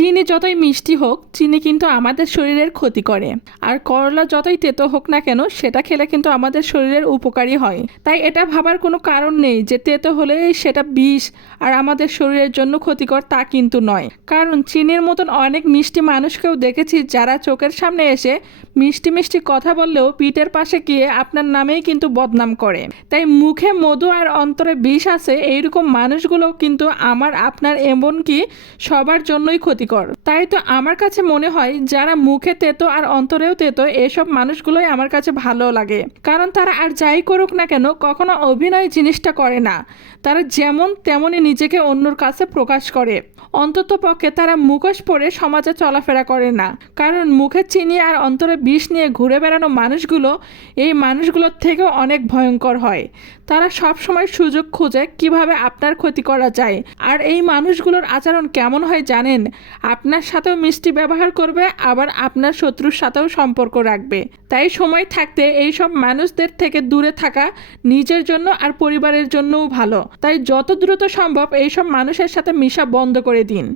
চিনি যতই মিষ্টি হোক, চিনি কিন্তু আমাদের শরীরের ক্ষতি করে। আর করলা যতই তেতো হোক না কেন, সেটা খেলে কিন্তু আমাদের শরীরের উপকারী হয়। তাই এটা ভাবার কোনো কারণ নেই যে তেতো হলেই সেটা বিষ আর আমাদের শরীরের জন্য ক্ষতিকর, তা কিন্তু নয়। কারণ চিনির মতন অনেক মিষ্টি মানুষকেও দেখেছি যারা চোখের সামনে এসে মিষ্টি মিষ্টি কথা বললেও পিঠের পাশে গিয়ে আপনার নামেই কিন্তু বদনাম করে। তাই মুখে মধু আর অন্তরে বিষ আছে, এইরকম মানুষগুলো কিন্তু আমার আপনার এমনকি সবার জন্যই ক্ষতিকর। তাই তো আমার কাছে মনে হয় যারা মুখে তেতো আর অন্তরেও তেতো, এসব মানুষগুলোই আমার কাছে ভালো লাগে। কারণ তারা আর যাই করুক না কেন, কখনো অভিনয় জিনিসটা করে না। তারা যেমন তেমনই নিজেকে অন্যর কাছে প্রকাশ করে। অন্তত পক্ষে তারা মুখোশ পরে সমাজে চলাফেরা করে না। কারণ মুখে চিনি আর অন্তরে বিষ নিয়ে ঘুরে বেড়ানো মানুষগুলো এই মানুষগুলোর থেকেও অনেক ভয়ঙ্কর হয়। তারা সব সময় সুযোগ খোঁজে কিভাবে আপনার ক্ষতি করা যায়। আর এই মানুষগুলোর আচরণ কেমন হয় জানেন? আপনার সাথেও মিষ্টি ব্যবহার করবে, আবার আপনার শত্রুর সাথেও সম্পর্ক রাখবে। তাই সময় থাকতে এই সব মানুষদের থেকে দূরে থাকা নিজের জন্য আর পরিবারের জন্যও ভালো। তাই যত দ্রুত সম্ভব এইসব মানুষের সাথে মিশা বন্ধ করে দিন।